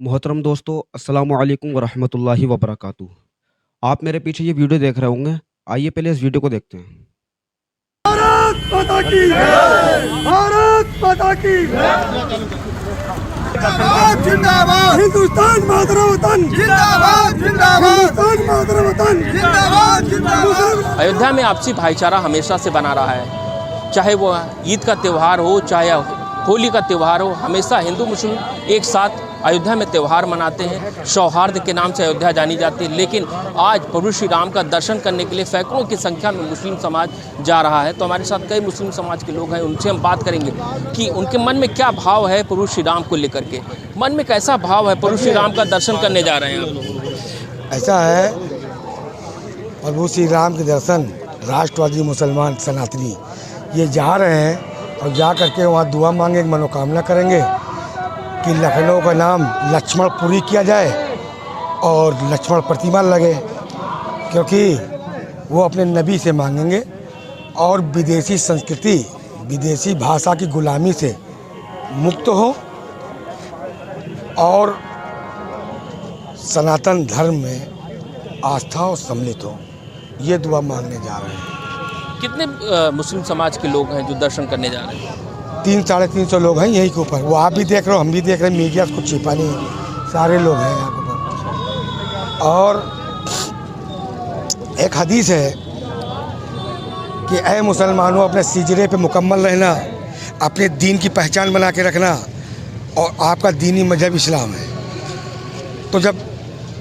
मोहतरम दोस्तों, अस्सलामु अलैकुम वरहमतुल्लाहि वबरकातुहू। आप मेरे पीछे ये वीडियो देख रहे होंगे। आइए पहले इस वीडियो को देखते हैं। भारत माता की जय। भारत माता की जिंदाबाद जिंदाबाद। हिंदुस्तान मातृ वतन जिंदाबाद जिंदाबाद। हिंदुस्तान मातृ वतन जिंदाबाद जिंदाबाद। अयोध्या में आपसी भाईचारा हमेशा से बना रहा है, चाहे वो ईद का त्यौहार हो, चाहे होली का त्यौहार हो। हमेशा हिंदू मुस्लिम एक साथ अयोध्या में त्यौहार मनाते हैं। सौहार्द के नाम से अयोध्या जानी जाती है। लेकिन आज प्रभु श्री राम का दर्शन करने के लिए सैकड़ों की संख्या में मुस्लिम समाज जा रहा है। तो हमारे साथ कई मुस्लिम समाज के लोग हैं, उनसे हम बात करेंगे कि उनके मन में क्या भाव है प्रभु श्री राम को लेकर के। मन में कैसा भाव है, प्रभु श्री राम का दर्शन करने जा रहे हैं आप लोग? ऐसा है, प्रभु श्री राम के दर्शन राष्ट्रवादी मुसलमान सनातनी ये जा रहे हैं और जा करके वहाँ दुआ मांगे, मनोकामना करेंगे कि लखनऊ का नाम लक्ष्मणपुरी किया जाए और लक्ष्मण प्रतिमा लगे, क्योंकि वो अपने नबी से मांगेंगे और विदेशी संस्कृति, विदेशी भाषा की गुलामी से मुक्त हो और सनातन धर्म में आस्था और सम्मिलित हो। ये दुआ मांगने जा रहे हैं। कितने मुस्लिम समाज के लोग हैं जो दर्शन करने जा रहे हैं? 300-350 लोग हैं यहीं के ऊपर। वो आप भी देख रहे हो, हम भी देख रहे हैं, मीडिया कुछ छिपा नहीं है, सारे लोग हैं यहाँ के ऊपर। और एक हदीस है कि ऐ मुसलमानों, अपने सिजरे पे मुकम्मल रहना, अपने दीन की पहचान बना के रखना, और आपका दीनी मजहब इस्लाम है। तो जब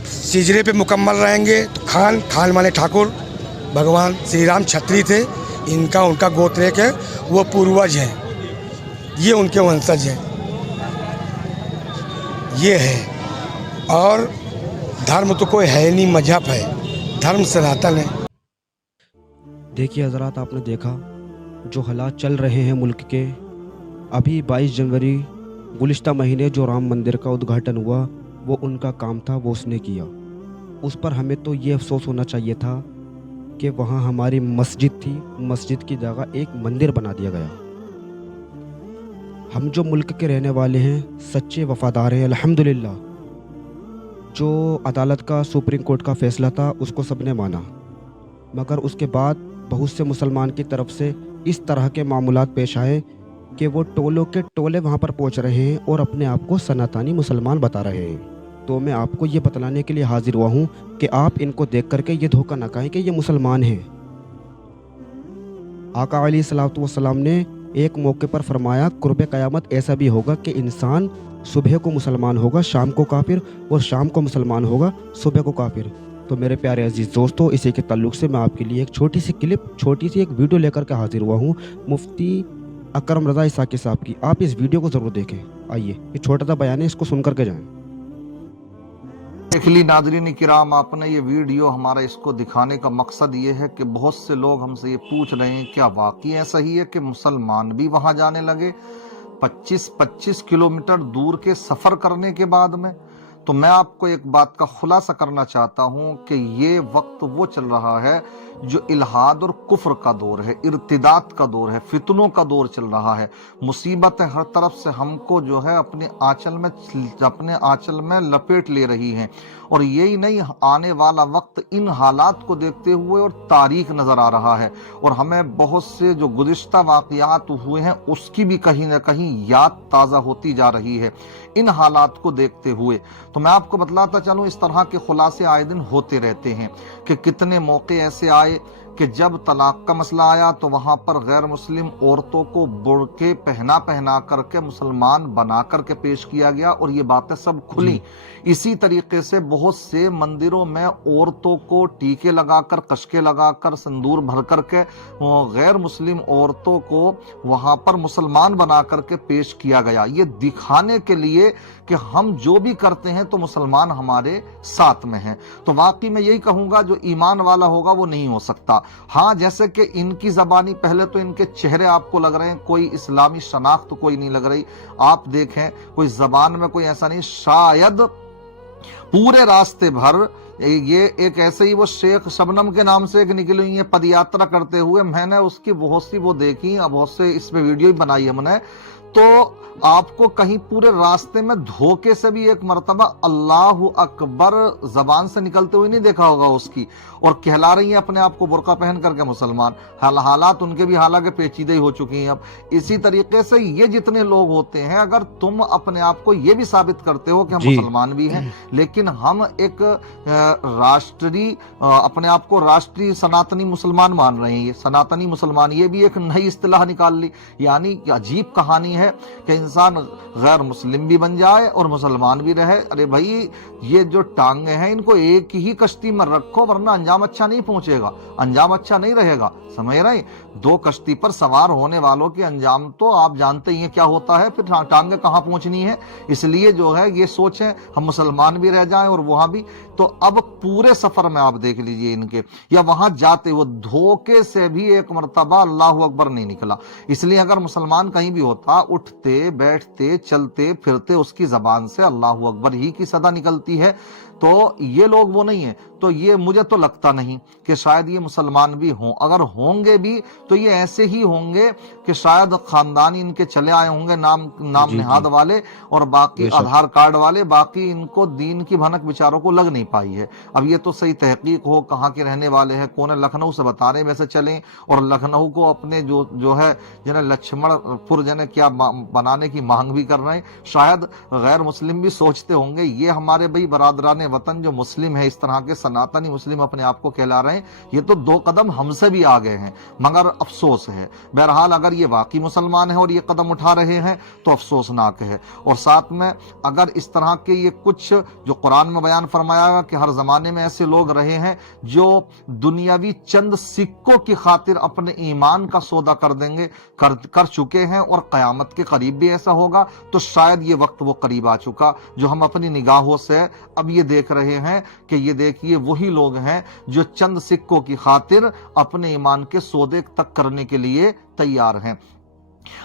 सिजरे पे मुकम्मल रहेंगे तो खान माने ठाकुर, भगवान श्री राम क्षत्रिय थे, इनका उनका गोत्र एक है, वो पूर्वज हैं, ये उनके वंशज हैं, ये है। और धर्म तो कोई है नहीं, मजहब है, धर्म सनातन है। देखिए हजरात, आपने देखा जो हालात चल रहे हैं मुल्क के। अभी 22 जनवरी गुलिस्ता महीने जो राम मंदिर का उद्घाटन हुआ, वो उनका काम था, वो उसने किया। उस पर हमें तो ये अफसोस होना चाहिए था कि वहाँ हमारी मस्जिद थी, मस्जिद की जगह एक मंदिर बना दिया गया। हम जो मुल्क के रहने वाले हैं, सच्चे वफादार हैं, अल्हम्दुलिल्लाह। जो अदालत का, सुप्रीम कोर्ट का फैसला था, उसको सबने माना, मगर उसके बाद बहुत से मुसलमान की तरफ से इस तरह के मामूलात पेश आए कि वो टोलों के टोले वहाँ पर पहुँच रहे हैं और अपने आप को सनातनी मुसलमान बता रहे हैं। तो मैं आपको ये बतलाने के लिए हाजिर हुआ हूँ कि आप इनको देख करके ये धोखा न कहें कि ये मुसलमान हैं। आका अलैहिस्सलातु वस्सलाम ने एक मौके पर फरमाया, कुर्बे क़यामत ऐसा भी होगा कि इंसान सुबह को मुसलमान होगा, शाम को काफिर, और शाम को मुसलमान होगा, सुबह को काफिर। तो मेरे प्यारे अजीज़ दोस्तों, इसी के ताल्लुक़ से मैं आपके लिए एक छोटी सी क्लिप, छोटी सी एक वीडियो लेकर के हाजिर हुआ हूँ मुफ्ती अकरम रज़ा इसाकी साहब की। आप इस वीडियो को ज़रूर देखें। आइए, ये छोटा सा बयान है, इसको सुन करके जाएँ। देख ली नाज़रीन किराम, आपने ये वीडियो, हमारा इसको दिखाने का मकसद ये है कि बहुत से लोग हमसे ये पूछ रहे हैं क्या वाकई ऐसा ही है कि मुसलमान भी वहां जाने लगे 25-25 किलोमीटर दूर के सफ़र करने के बाद में। तो मैं आपको एक बात का खुलासा करना चाहता हूं कि ये वक्त वो चल रहा है जो इल्हाद और कुफ्र का दौर है, इर्तिदाद का दौर है, फितनों का दौर चल रहा है। मुसीबतें हर तरफ से हमको जो है अपने आंचल में लपेट ले रही हैं। और यही नहीं, आने वाला वक्त इन हालात को देखते हुए और तारीख नजर आ रहा है, और हमें बहुत से जो गुज़िश्ता वाक़यात हुए हैं उसकी भी कहीं ना कहीं याद ताज़ा होती जा रही है इन हालात को देखते हुए। तो मैं आपको बतलाता चलूं, इस तरह के खुलासे आए दिन होते रहते हैं कि कितने मौके ऐसे आए कि जब तलाक का मसला आया तो वहां पर गैर मुस्लिम औरतों को बुर्के पहना करके मुसलमान बना करके पेश किया गया, और ये बातें सब खुली। इसी तरीके से बहुत से मंदिरों में औरतों को टीके लगाकर, कशके लगाकर, संदूर भर करके गैर मुस्लिम औरतों को वहां पर मुसलमान बना करके पेश किया गया, ये दिखाने के लिए कि हम जो भी करते हैं तो मुसलमान हमारे साथ में हैं। तो वाकई में यही कहूंगा, जो ईमान वाला होगा वो नहीं हो सकता। हाँ, जैसे कि इनकी जबानी, पहले तो इनके चेहरे आपको लग रहे हैं कोई इस्लामी शनाख्त कोई नहीं लग रही। आप देखें, कोई जबान में कोई ऐसा नहीं, शायद पूरे रास्ते भर ये एक ऐसे ही वो शेख शबनम के नाम से एक निकली हुई है पदयात्रा करते हुए। मैंने उसकी बहुत सी वो देखी, बहुत से इस पे वीडियो भी बनाई हमने। तो आपको कहीं पूरे रास्ते में धोखे से भी एक मर्तबा अल्लाह अकबर जबान से निकलते हुए नहीं देखा होगा उसकी, और कहला रही है अपने आप को बुर्का पहन करके मुसलमान। हालात उनके भी हालांकि पेचीदे ही हो चुकी हैं अब। इसी तरीके से ये जितने लोग होते हैं, अगर तुम अपने आप को ये भी साबित करते हो कि हम मुसलमान भी हैं, लेकिन हम एक राष्ट्रीय अपने आप को राष्ट्रीय सनातनी मुसलमान मान रहे हैं, ये सनातनी मुसलमान, ये भी एक नई इस्तिलाह निकाल ली। यानी अजीब कहानी है कि इंसान गैर मुस्लिम भी बन जाए और मुसलमान भी रहे। अरे भाई, ये जो टांगे हैं इनको एक ही कश्ती में रखो, वरना अंजाम अच्छा नहीं पहुंचेगा, अंजाम अच्छा नहीं रहेगा। समझ रहे? दो कश्ती पर सवार होने वालों के अंजाम तो आप जानते ही हैं क्या होता है, फिर टांगे कहां पहुंचनी है। इसलिए जो है ये सोचें हम मुसलमान भी रह जाएं और वहां भी। तो अब पूरे सफर में आप देख लीजिए इनके, या वहां जाते वो धोखे से भी एक मर्तबा अल्लाह अकबर नहीं निकला। इसलिए अगर मुसलमान कहीं भी होता, उठते बैठते चलते फिरते उसकी जबान से अल्लाह अकबर ही की सदा निकलती है। तो ये लोग वो नहीं है। तो ये मुझे तो लगता नहीं कि शायद ये मुसलमान भी हों। अगर होंगे भी तो ये ऐसे ही होंगे कि शायद खानदानी इनके चले आए होंगे, नाम निहाद वाले, और बाकी आधार कार्ड वाले, बाकी इनको दीन की भनक बेचारों को लग नहीं पाई है। अब ये तो सही तहकीक हो कहाँ के रहने वाले हैं, कौन है, लखनऊ से बता रहे वैसे चलें, और लखनऊ को अपने जो है जने लक्ष्मणपुर जने क्या बनाने की मांग भी कर रहे हैं। शायद गैर मुस्लिम भी सोचते होंगे ये हमारे भाई बरादरान वतन जो मुस्लिम है, इस तरह के सनातनी मुस्लिम अपने आप को कहला रहे हैं, ये तो दो कदम हमसे भी आगे हैं। मगर अफसोस है, बहरहाल अगर ये वाकई मुसलमान है और ये कदम उठा रहे हैं तो अफसोसनाक है। और साथ में अगर इस तरह के ये कुछ जो कुरान में बयान फरमाया कि हर जमाने में ऐसे लोग रहे हैं जो दुनियावी चंद सिक्कों की खातिर अपने ईमान का सौदा कर देंगे, कर चुके हैं, और कयामत के करीब भी ऐसा होगा, तो शायद ये वक्त वो करीब आ चुका जो हम अपनी निगाहों से अब ये देख रहे हैं कि ये देखिए वही लोग हैं जो चंद सिक्कों की खातिर अपने ईमान के सौदे तक करने के लिए तैयार हैं।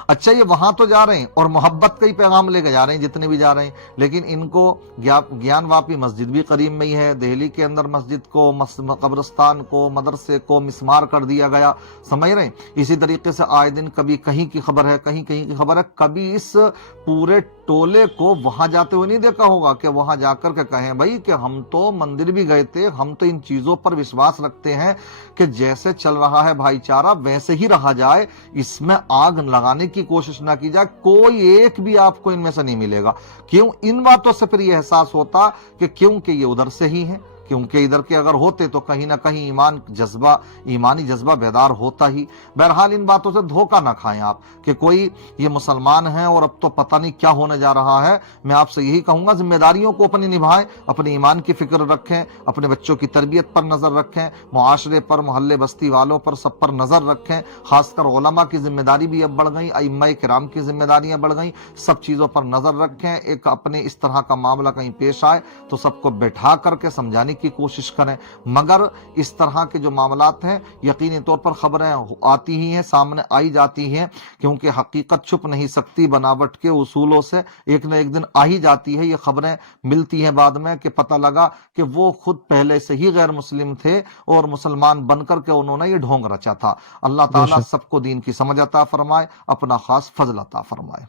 अच्छा, ये वहां तो जा रहे हैं और मोहब्बत का ही पैगाम लेकर जा रहे हैं जितने भी जा रहे हैं, लेकिन इनको ज्ञान वापी मस्जिद भी करीब में ही है। दिल्ली के अंदर मस्जिद को, कब्रिस्तान को, मदरसे को मिस्मार कर दिया गया। समझ रहे हैं? इसी तरीके से आए दिन कभी कहीं की खबर है, कहीं कहीं की खबर है। कभी इस पूरे टोले को वहां जाते हुए नहीं देखा होगा कि वहां जाकर के कहें भाई कि हम तो मंदिर भी गए थे, हम तो इन चीजों पर विश्वास रखते हैं कि जैसे चल रहा है भाईचारा वैसे ही रहा जाए, इसमें आग लगाने की कोशिश ना की जाए। कोई एक भी आपको इनमें से नहीं मिलेगा। क्यों? इन बातों से फिर यह एहसास होता कि क्योंकि ये उधर से ही है, क्योंकि इधर के अगर होते तो कहीं ना कहीं ईमानी जज्बा बेदार होता ही। बहरहाल इन बातों से धोखा ना खाएं आप कि कोई ये मुसलमान है और अब तो पता नहीं क्या होने जा रहा है। मैं आपसे यही कहूंगा, जिम्मेदारियों को अपनी निभाएं, अपने ईमान की फिक्र रखें, अपने बच्चों की तरबियत पर नजर रखें, मुआशरे पर, मोहल्ले बस्ती वालों पर, सब पर नजर रखें। खासकर उलमा की जिम्मेदारी भी अब बढ़ गई, अइम्मा किराम की जिम्मेदारियां बढ़ गई। सब चीजों पर नजर रखें। एक अपने इस तरह का मामला कहीं पेश आए तो सबको बैठा करके समझाने की कोशिश करें। मगर इस तरह के जो मामलात हैं यकीनी तौर पर खबरें आती ही हैं, सामने आई जाती हैं, क्योंकि हकीकत छुप नहीं सकती, बनावट के उसूलों से एक न एक दिन आ ही जाती है। ये खबरें मिलती हैं बाद में कि पता लगा कि वो खुद पहले से ही गैर मुस्लिम थे और मुसलमान बनकर के उन्होंने ये ढोंग रचा था। अल्लाह ताला सबको दीन की समझ अता फरमाए, अपना खास फजल अता फरमाए।